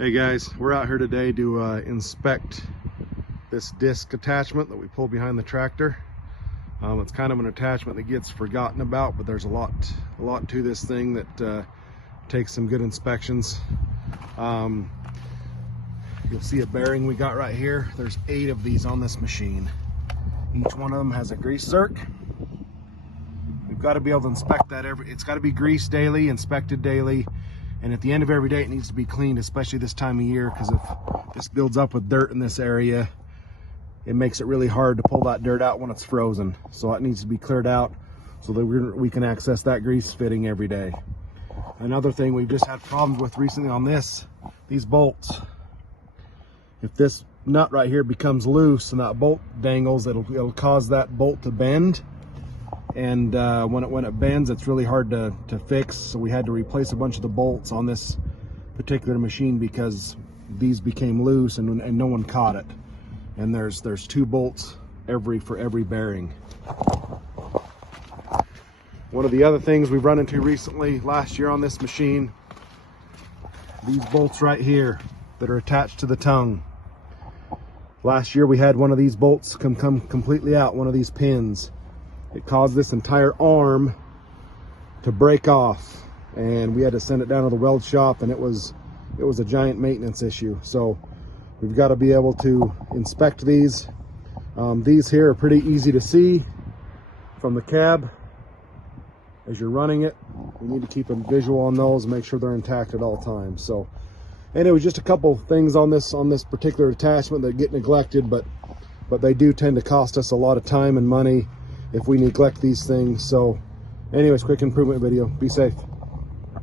Hey guys, we're out here today to inspect this disc attachment that we pull behind the tractor. It's kind of an attachment that gets forgotten about, but there's a lot to this thing that takes some good inspections. You'll see a bearing we got right here. There's 8 of these on this machine. Each one of them has a grease zerk. We've got to be able to inspect that it's got to be greased daily, inspected daily. And at the end of every day, it needs to be cleaned, especially this time of year, because if this builds up with dirt in this area, it makes it really hard to pull that dirt out when it's frozen. So it needs to be cleared out so that we can access that grease fitting every day. Another thing we've just had problems with recently on these bolts. If this nut right here becomes loose and that bolt dangles, it'll cause that bolt to bend. And when it bends, it's really hard to fix. So we had to replace a bunch of the bolts on this particular machine because these became loose and no one caught it. And there's 2 bolts for every bearing. One of the other things we've run into recently last year on this machine, these bolts right here that are attached to the tongue. Last year we had one of these bolts come completely out, one of these pins. It caused this entire arm to break off, and we had to send it down to the weld shop, and it was a giant maintenance issue. So we've got to be able to inspect these. These here are pretty easy to see from the cab as you're running it. You need to keep a visual on those and make sure they're intact at all times. So anyway, just a couple things on this particular attachment that get neglected, but they do tend to cost us a lot of time and money if we neglect these things. So anyways, quick improvement video. Be safe.